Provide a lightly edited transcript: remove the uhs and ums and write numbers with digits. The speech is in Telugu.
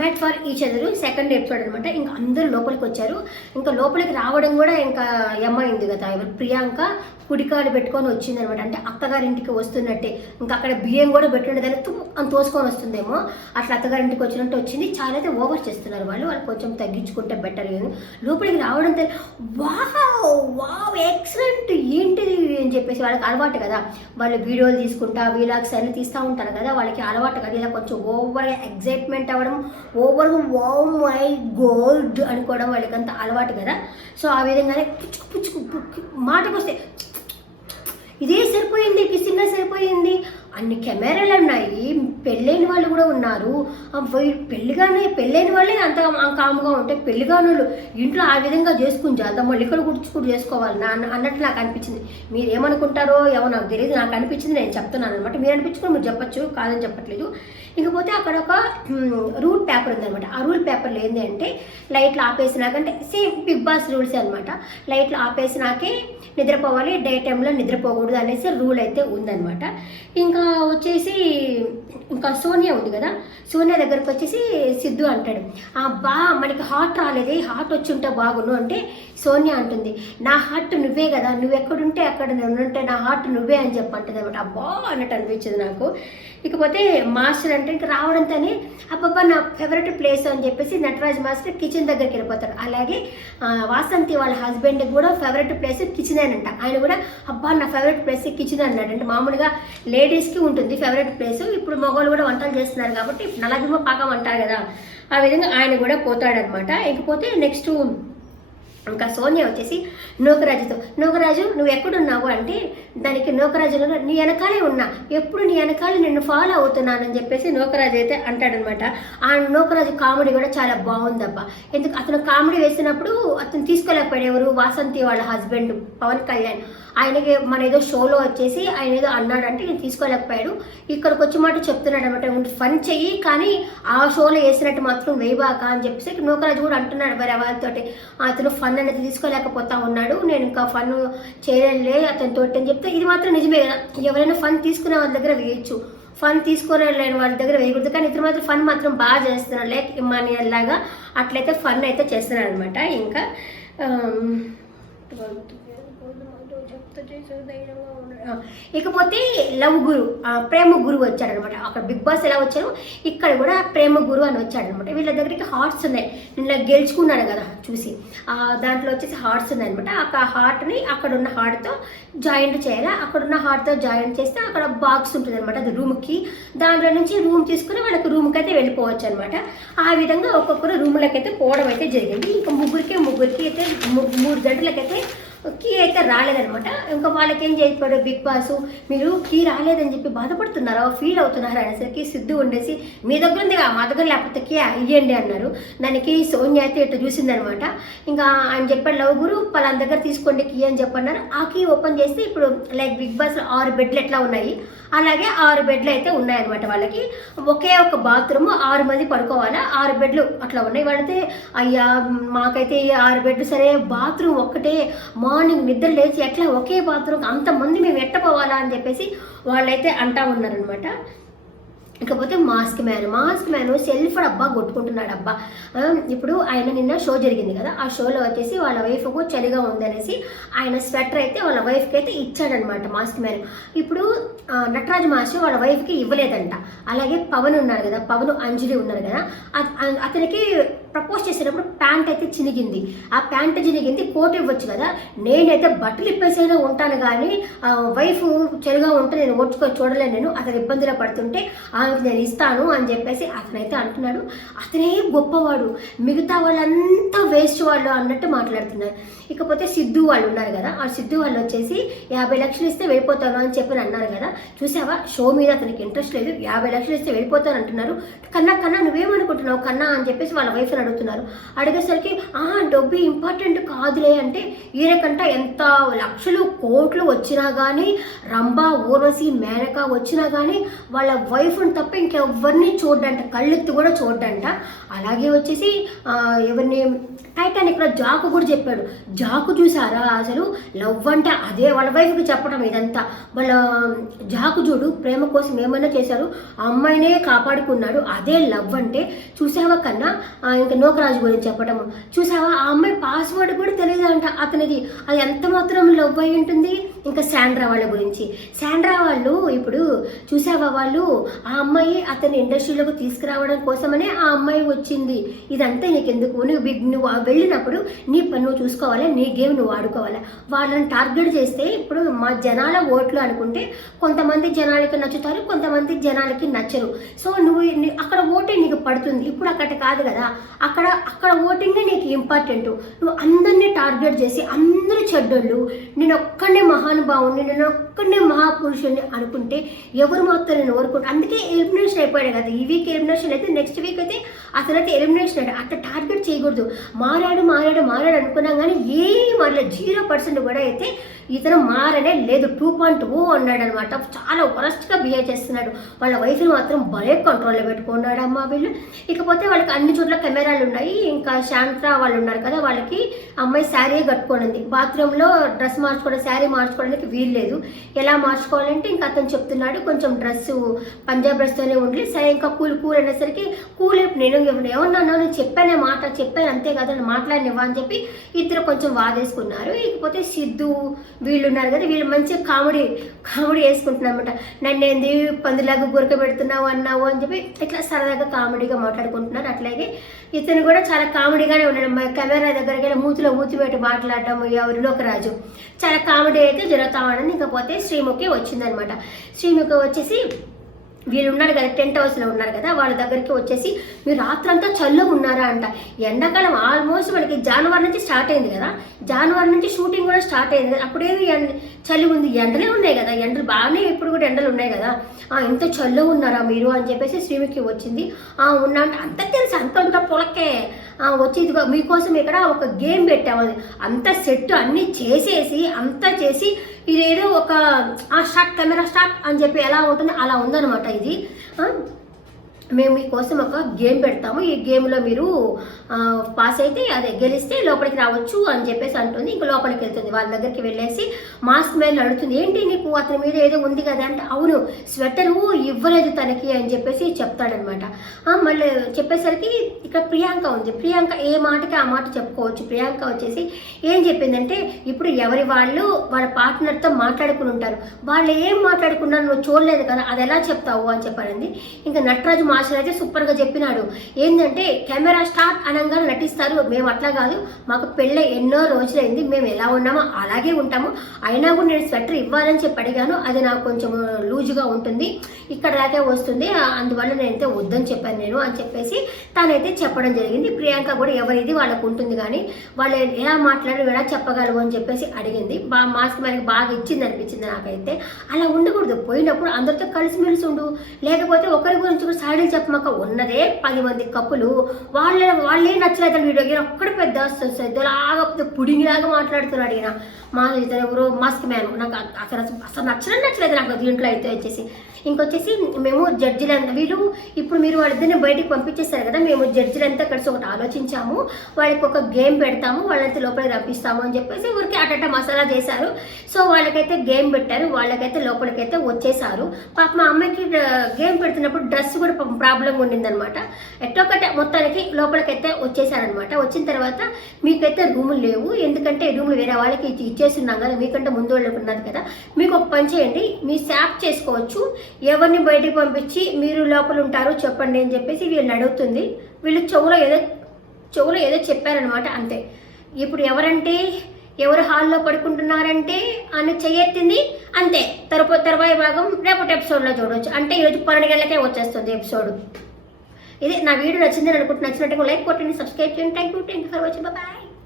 Made for each other second episode అనమాట. ఇంకా అందరూ లోపలికి వచ్చారు. ఇంకా లోపలికి రావడం కూడా ఇంకా అమ్మాయింది కదా ఎవరు ప్రియాంక కుడికాలు పెట్టుకొని వచ్చింది అనమాట. అంటే అత్తగారింటికి వస్తున్నట్టే, ఇంకా అక్కడ బియ్యం కూడా పెట్టుండేదాన్ని అని తోసుకొని వస్తుందేమో అట్లా అత్తగారింటికి వచ్చినట్టు వచ్చింది. చాలా అయితే ఓవర్ చేస్తున్నారు వాళ్ళు కొంచెం తగ్గించుకుంటే బెటర్. లోపలికి రావడం వావ్ ఎక్సలెంట్ ఏంటిది అని చెప్పేసి వాళ్ళకి అలవాటు కదా, వాళ్ళు వీడియోలు తీసుకుంటా వీలాగ్స్ అన్ని తీస్తూ ఉంటారు కదా, వాళ్ళకి అలవాటు కదా ఇలా కొంచెం ఓవర్గా ఎగ్జైట్మెంట్ అవ్వడం, ఓవర్గా వావ్ మై గోల్డ్ అనుకోవడం వాళ్ళకి అంత అలవాటు కదా. సో ఆ విధంగానే పుచ్చుకు మాటకు వస్తే ఇదే సరిపోయింది, కిస్సింగ్గా సరిపోయింది, అన్ని కెమెరాలు ఉన్నాయి, పెళ్ళైన వాళ్ళు కూడా ఉన్నారు, పెళ్ళైన వాళ్ళే అంత కామ్గా ఉంటే పెళ్ళిగాని వాళ్ళు ఇంట్లో ఆ విధంగా చేసుకుని చేద్దాం, మళ్ళీ ఇక్కడ గుర్చుకుని చేసుకోవాలి అన్నట్టు నాకు అనిపించింది. మీరు ఏమనుకుంటారో ఏమో నాకు తెలియదు, నాకు అనిపించింది, నేను చెప్తున్నాను అనమాట. మీరు అనిపించుకొని మీరు చెప్పచ్చు, కాదని చెప్పట్లేదు. ఇంకపోతే అక్కడ ఒక రూల్ పేపర్ ఉందనమాట. ఆ రూల్ పేపర్లో ఏంటి అంటే లైట్లు ఆపేసినాకంటే సేమ్ బిగ్ బాస్ రూల్సే అనమాట. లైట్లు ఆపేసినాకే నిద్రపోవాలి, డే టైంలో నిద్రపోకూడదు అనేసి రూల్ అయితే ఉందనమాట. ఇంకా వచ్చేసి ఇంకా సోనియా ఉంది కదా, సోనియా దగ్గరకు వచ్చేసి సిద్ధు అంటాడు, మనకి హార్ట్ రాలేదే, హార్ట్ వచ్చి ఉంటే బాగుండు అంటే సోనియా అంటుంది, నా హార్ట్ నువ్వే కదా, నువ్వు ఎక్కడుంటే అక్కడ ఉంటే నా హార్ట్ నువ్వే అని చెప్పంటుంది అనమాట. అబ్బా అన్నట్టు అనిపించింది నాకు. ఇకపోతే మాస్టర్ అంటే ఇంకా రావడంతోనే అబ్బబ్బా నా ఫేవరెట్ ప్లేస్ అని చెప్పేసి నటరాజ్ మాస్టర్ కిచెన్ దగ్గరికి వెళ్ళిపోతాడు. అలాగే వాసంతి వాళ్ళ హస్బెండ్కి కూడా ఫేవరెట్ ప్లేస్ కిచెన్ అంట. ఆయన కూడా అబ్బా నా ఫేవరెట్ ప్లేస్ కిచెన్ అన్నాడు. అంటే మామూలుగా లేడీస్కి ఉంటుంది ఫేవరెట్ ప్లేస్, ఇప్పుడు మగవాళ్ళు కూడా వంటలు చేస్తున్నారు కాబట్టి నలభీమ పాకం అంటారు కదా, ఆ విధంగా ఆయన కూడా పోతాడనమాట. ఇకపోతే నెక్స్ట్ ఇంకా సోనియా వచ్చేసి నూకరాజు నువ్వు ఎక్కడున్నావు అంటే దానికి నూకరాజు నీ వెనకాలే ఉన్నా, ఎప్పుడు నీ వెనకాలే నిన్ను ఫాలో అవుతున్నానని చెప్పేసి నూకరాజు అయితే అంటాడనమాట. ఆ నూకరాజు కామెడీ కూడా చాలా బాగుందబ్బా. ఎందుకు అతను కామెడీ వేసినప్పుడు అతను తీసుకోలేకపోయాడు ఎవరు, వాసంతి వాళ్ళ హస్బెండ్ పవన్ కళ్యాణ్. ఆయనకి మన ఏదో షోలో వచ్చేసి ఆయన ఏదో అన్నాడంటే నేను తీసుకోలేకపోయాడు, ఇక్కడికి వచ్చి మాట చెప్తున్నాడు అనమాట, ఫన్ చెయ్యి కానీ ఆ షోలో వేసినట్టు మాత్రం వేయబాక అని చెప్పేసి నూకరాజు కూడా అంటున్నాడు మరి వాళ్ళతోటి. అతను ఫన్ అనేది తీసుకోలేకపోతా ఉన్నాడు, నేను ఇంకా ఫన్ చేయలే అతనితో అని చెప్తే ఇది మాత్రం నిజమే కదా, ఎవరైనా ఫన్ తీసుకునే వాళ్ళ దగ్గర వేయచ్చు, ఫన్ తీసుకోలేని వాళ్ళ దగ్గర వేయకూడదు. కానీ ఇతను మాత్రం ఫన్ మాత్రం బాగా చేస్తున్నాడు, లైక్ ఇమానియల్ లాగా అట్లయితే ఫన్ అయితే చేస్తున్నాడు అనమాట. ఇంకా ఇకపోతే లవ్ గురు ప్రేమ గురువు వచ్చాడనమాట. అక్కడ బిగ్ బాస్ ఎలా వచ్చారు ఇక్కడ కూడా ప్రేమ గురువు అని వచ్చాడనమాట. వీళ్ళ దగ్గరికి హార్ట్స్ ఉన్నాయి, నిన్న గెలుచుకున్నాడు కదా చూసి, దాంట్లో వచ్చేసి హార్ట్స్ ఉన్నాయి అనమాట. ఆ హార్ట్ని అక్కడ ఉన్న హార్ట్తో జాయింట్ చేయాలి, అక్కడ ఉన్న హార్ట్తో జాయింట్ చేస్తే అక్కడ బాక్స్ ఉంటుంది అనమాట, అది రూమ్కి, దాంట్లో నుంచి రూమ్ తీసుకుని వాళ్ళకి రూమ్కి అయితే వెళ్ళిపోవచ్చు అనమాట. ఆ విధంగా ఒక్కొక్కరు రూమ్లకి అయితే పోవడం అయితే జరిగింది. ఇంకా ముగ్గురికి అయితే 3 గంటలకైతే కీ అయితే రాలేదనమాట. ఇంకా వాళ్ళకి ఏం చేయకపోయాడు బిగ్ బాస్, మీరు కీ రాలేదని చెప్పి బాధపడుతున్నారా, ఫీల్ అవుతున్నారా అనేసరికి సిద్ధు ఉండేసి మీ దగ్గర ఉంది మా దగ్గర లేకపోతే కీ ఇవ్వండి అన్నారు. దానికి సోనియా అయితే ఇట్లా చూసిందనమాట. ఇంకా ఆయన చెప్పాడు లవ్ గురు పలానా దగ్గర తీసుకోండి కీ అని చెప్పన్నారు. ఆ కీ ఓపెన్ చేస్తే ఇప్పుడు లైక్ బిగ్ బాస్ 6 బెడ్లు ఎట్లా ఉన్నాయి అలాగే 6 బెడ్లు అయితే ఉన్నాయన్నమాట. వాళ్ళకి ఒకే ఒక బాత్రూమ్ 6 మంది పడుకోవాలా, 6 బెడ్లు అట్లా ఉన్నాయి. వాళ్ళైతే అయ్యా మాకైతే 6 బెడ్లు సరే, బాత్రూమ్ ఒక్కటే, మార్నింగ్ నిద్ర లేచి ఎట్లా ఒకే బాత్రూమ్ అంతమంది మేము ఎట్టపోవాలా అని చెప్పేసి వాళ్ళైతే అంటా ఉన్నారనమాట. ఇకపోతే మాస్క్ మ్యాన్ సెల్ఫ్ డబ్బా కొట్టుకుంటున్నాడు అబ్బా. ఇప్పుడు ఆయన నిన్న షో జరిగింది కదా, ఆ షోలో వచ్చేసి వాళ్ళ వైఫ్కు చలిగా ఉందనేసి ఆయన స్వెటర్ అయితే వాళ్ళ వైఫ్కి అయితే ఇచ్చాడనమాట మాస్క్ మ్యాన్. ఇప్పుడు నటరాజ్ మాస్టర్ వాళ్ళ వైఫ్కి ఇవ్వలేదంట. అలాగే పవన్ ఉన్నారు కదా, పవన్ అంజలి ఉన్నారు కదా, అతనికి ప్రపోజ్ చేసేటప్పుడు ప్యాంట్ అయితే చినిగింది, ఆ ప్యాంట్ చినిగింది, కోట్ ఇవ్వచ్చు కదా, నేనైతే బట్టలు ఇప్పేసైనా ఉంటాను కానీ వైఫ్ చలిగా ఉంటే నేను చూడలేను, నేను అతను ఇబ్బందిలో పడుతుంటే నేను ఇస్తాను అని చెప్పేసి అతనైతే అంటున్నాడు. అతనే గొప్పవాడు, మిగతా వాళ్ళంతా వేస్ట్ వాళ్ళు అన్నట్టు మాట్లాడుతున్నారు. ఇకపోతే సిద్ధు వాళ్ళు ఉన్నారు కదా, ఆ సిద్ధు వాళ్ళు వచ్చేసి 50 లక్షలు ఇస్తే వెళ్ళిపోతాను అని చెప్పి అన్నారు కదా, చూసావా షో మీద అతనికి ఇంట్రెస్ట్ లేదు, 50 లక్షలు ఇస్తే వెళ్ళిపోతాను అంటున్నారు. కన్నా నువ్వేమనుకుంటున్నావు కన్నా అని చెప్పేసి వాళ్ళ వైఫ్ అని అడుగుతున్నారు. అడిగేసరికి డబ్బు ఇంపార్టెంట్ కాదులే అంటే ఈయనకంట ఎంత లక్షలు కోట్లు వచ్చినా కానీ, రంభ ఊర్వశి మేనక వచ్చినా కానీ వాళ్ళ వైఫ్ని తప్ప ఇంకెవ్వరిని చూడ్డంట, కళ్ళెత్తి కూడా చూడ్డంట. అలాగే వచ్చేసి ఎవరిని టైటానిక్లో జాకు కూడా చెప్పాడు. జాకు చూసారా అసలు లవ్ అంటే అదే వాళ్ళ వైఫ్కి చెప్పడం ఇదంతా. వాళ్ళ జాకు చూడు ప్రేమ కోసం ఏమైనా చేశారు, ఆ అమ్మాయినే కాపాడుకున్నాడు, అదే లవ్ అంటే. చూసావా కన్నా ఇంకా నోకరాజు గురించి చెప్పడము చూసావా, ఆ అమ్మాయి పాస్వర్డ్ కూడా తెలియదంట అతనిది. అది ఎంత మాత్రం లవ్ అయి ఉంటుంది. ఇంకా శాండ్రా వాళ్ళ గురించి, శాండ్రా వాళ్ళు ఇప్పుడు చూసావా వాళ్ళు ఆ అమ్మాయి అతని ఇండస్ట్రీలోకి తీసుకురావడం కోసమనే ఆ అమ్మాయి వచ్చింది. ఇదంతా నీకెందుకు, నువ్వు వెళ్ళినప్పుడు నీ పని నువ్వు చూసుకోవాలి, నీ గేమ్ నువ్వు ఆడుకోవాలి. వాళ్ళని టార్గెట్ చేస్తే ఇప్పుడు మా జనాల ఓట్లు అనుకుంటే కొంతమంది జనాలకి నచ్చుతారు, కొంతమంది జనాలకి నచ్చరు. సో నువ్వు అక్కడ ఓటింగ్ నీకు పడుతుంది. ఇప్పుడు అక్కడ కాదు కదా, అక్కడ ఓటింగే నీకు ఇంపార్టెంట్. నువ్వు అందరినీ టార్గెట్ చేసి అందరూ చెడ్డోళ్ళు, నేను ఒక్కడే మహానుభావుని, నేను ఒక్కడే మహాపురుషుని అనుకుంటే ఎవరు మాత్రం నేను ఓరుకుంటా. అందుకే ఎలిమినేషన్ అయిపోయాడు కదా. ఈ వీక్ ఎలిమినేషన్ అయితే నెక్స్ట్ వీక్ అయితే అసలైతే ఎలిమినేషన్ అయితే అట్లా టార్గెట్ చేయకూడదు. మారాడు అనుకున్నాం కానీ ఏం మారలే, 0% కూడా అయితే ఇతను మారనే లేదు. 2.0 అన్నాడు అనమాట. చాలా వరస్ట్గా బిహేవ్ చేస్తున్నాడు. వాళ్ళ వైఫ్ని మాత్రం భలే కంట్రోల్లో పెట్టుకున్నాడు అమ్మ వీళ్ళు. ఇకపోతే వాళ్ళకి అన్ని చోట్ల కెమెరాలు ఉన్నాయి. ఇంకా శాంత్రా వాళ్ళు ఉన్నారు కదా, వాళ్ళకి అమ్మాయి శారీ కట్టుకోనింది. బాత్రూంలో డ్రెస్ మార్చుకోవడం, శారీ మార్చుకోవడానికి వీలు లేదు. ఎలా మార్చుకోవాలంటే ఇంకా అతను చెప్తున్నాడు కొంచెం డ్రెస్సు పంజాబ్ డ్రెస్తోనే ఉండి, సరే ఇంకా కూల్ అనేసరికి నేను ఏమన్నా నేను చెప్పాను అంతే కదా మాట్లాడినివ్వ అని చెప్పి ఇద్దరు కొంచెం వాదేసుకున్నారు. ఇకపోతే సిద్ధు వీళ్ళు ఉన్నారు కదా, వీళ్ళు మంచిగా కామెడీ వేసుకుంటున్నారన్నమాట. నన్ను ఏంది పందిలాగా గురక పెడుతున్నావు అన్నావు అని చెప్పి ఇట్లా సరదాగా కామెడీగా మాట్లాడుకుంటున్నారు. అట్లాగే ఇతను కూడా చాలా కామెడీగానే ఉన్నాడు. కెమెరా దగ్గరికి వెళ్ళి మూతి పెట్టి మాట్లాడటం ఎవరిలో ఒక రాజు చాలా కామెడీ అయితే జరుగుతా ఉండదు. ఇకపోతే శ్రీముఖి వచ్చిందనమాట. శ్రీముఖి వచ్చేసి వీళ్ళు ఉన్నారు కదా, టెంట్ హౌస్లో ఉన్నారు కదా, వాళ్ళ దగ్గరికి వచ్చేసి మీరు రాత్రంతా చల్లగా ఉన్నారా అంట. ఎండాకాలం ఆల్మోస్ట్ మనకి జనవరి నుంచి స్టార్ట్ అయింది కదా, జనవరి నుంచి షూటింగ్ కూడా స్టార్ట్ అయింది కదా, అప్పుడేమి చలి ఉంది, ఎండలే ఉన్నాయి కదా, ఎండలు బాగానే ఇప్పుడు కూడా ఎండలు ఉన్నాయి కదా, ఇంత చల్లగా ఉన్నారా మీరు అని చెప్పేసి శ్రీముఖి వచ్చింది. ఉన్నా అంటే అంత తెలుసు, అంత పొలకే వచ్చి ఇదిగో మీకోసం ఇక్కడ ఒక గేమ్ పెట్టాము, అంత సెట్ అన్నీ చేసేసి అంతా చేసి ఇదేదో ఒక స్టార్ట్ కెమెరా స్టార్ట్ అని చెప్పి ఎలా ఉంటుంది అలా ఉందన్నమాట. ఇది మేము మీకోసం ఒక గేమ్ పెడతాము, ఈ గేమ్లో మీరు పాస్ అయితే అదే గెలిస్తే లోపలికి రావచ్చు అని చెప్పేసి అంటుంది. ఇంక లోపలికి వెళ్తుంది. వాళ్ళ దగ్గరికి వెళ్ళేసి మాస్క్ మీద అడుగుతుంది, ఏంటి నీకు అతని మీద ఏదో ఉంది కదా అంటే, అవును స్వెటరు ఇవ్వలేదు తనకి అని చెప్పేసి చెప్తాడనమాట. మళ్ళీ చెప్పేసరికి ఇక్కడ ప్రియాంక ఉంది. ప్రియాంక ఏ మాటకి ఆ మాట చెప్పుకోవచ్చు. ప్రియాంక వచ్చేసి ఏం చెప్పిందంటే, ఇప్పుడు ఎవరి వాళ్ళు వాళ్ళ పార్ట్నర్తో మాట్లాడుకుని ఉంటారు, వాళ్ళు ఏం మాట్లాడుకున్నారు నువ్వు చూడలేదు కదా, అది ఎలా చెప్తావు అని చెప్పారండి. ఇంకా నటరాజు మాస్టర్ అయితే సూపర్గా చెప్పినాడు. ఏంటంటే కెమెరా స్టార్ట్ అనగానే నటిస్తారు, మేము అట్లా కాదు, మాకు పెళ్ళి ఎన్నో రోజులైంది, మేము ఎలా ఉన్నామో అలాగే ఉంటాము, అయినా కూడా నేను స్వెటర్ ఇవ్వాలని చెప్పి అడిగాను, అది నాకు కొంచెం లూజుగా ఉంటుంది, ఇక్కడ దాకే వస్తుంది, అందువల్ల నేనైతే వద్దని చెప్పాను నేను అని చెప్పేసి తనైతే చెప్పడం జరిగింది. ప్రియాంక కూడా ఎవరిది వాళ్ళకు ఉంటుంది కానీ వాళ్ళు ఎలా మాట్లాడి ఎలా చెప్పగలవు అని చెప్పేసి అడిగింది. మాస్క్ మనకి బాగా ఇచ్చింది అనిపించింది నాకైతే. అలా ఉండకూడదు, పోయినప్పుడు అందరితో కలిసిమెలిసి ఉండు, లేకపోతే ఒకరి గురించి కూడా సైడ్ చెప్పమాక. ఉన్నదే 10 మంది కప్పులు, వాళ్ళే నచ్చలేదు వీడియో, ఒక్కడ పెద్దలాగా పుడింగిలాగా మాట్లాడుతున్నాడు ఈయన. ఇతను ఎవరో మాస్క్ మ్యాన్, నాకు అసలు నచ్చలేదు నాకు దీంట్లో అయితే వచ్చేసి. ఇంకొచ్చేసి మేము జడ్జిలంతా వీళ్ళు ఇప్పుడు మీరు వాళ్ళిద్దరిని బయటికి పంపించేస్తారు కదా, మేము జడ్జిలంతా కలిసి ఒకటి ఆలోచించాము, వాళ్ళకి ఒక గేమ్ పెడతాము, వాళ్ళైతే లోపలికి రప్పిస్తాము అని చెప్పేసి ఊరికి అటట మసాలా చేశారు. సో వాళ్ళకైతే గేమ్ పెట్టారు, వాళ్ళకైతే లోపలికైతే వచ్చేసారు. పాప మా అమ్మాయికి గేమ్ పెడుతున్నప్పుడు డ్రెస్ కూడా ప్రాబ్లం ఉండిందనమాట. ఎట్టొక్కటే మొత్తానికి లోపలికైతే వచ్చేసారనమాట. వచ్చిన తర్వాత మీకైతే రూములు లేవు, ఎందుకంటే రూములు వేరే వాళ్ళకి ఇచ్చేస్తున్నాం కదా, మీకంటే ముందు వాళ్ళకి ఉన్నది కదా, మీకు ఒక పని చేయండి, మీ శాప్ చేసుకోవచ్చు, ఎవరిని బయటికి పంపించి మీరు లోపల ఉంటారు చెప్పండి అని చెప్పేసి వీళ్ళని అడుగుతుంది. వీళ్ళు చెవులో ఏదో చెప్పారనమాట అంతే. ఇప్పుడు ఎవరు హాల్లో పడుకుంటున్నారంటే అని చెయ్యెత్తింది అంతే. తర్వాయి భాగం రేపటి ఎపిసోడ్లో చూడవచ్చు. అంటే ఈరోజు 12 గంటలకే వచ్చేస్తుంది ఎపిసోడ్. ఇది నా వీడియో నచ్చిందని అనుకుంటున్నాను. నచ్చినట్టు లైక్ కొట్టండి, సబ్స్క్రైబ్ చేయండి. Thank you for watching. Bye.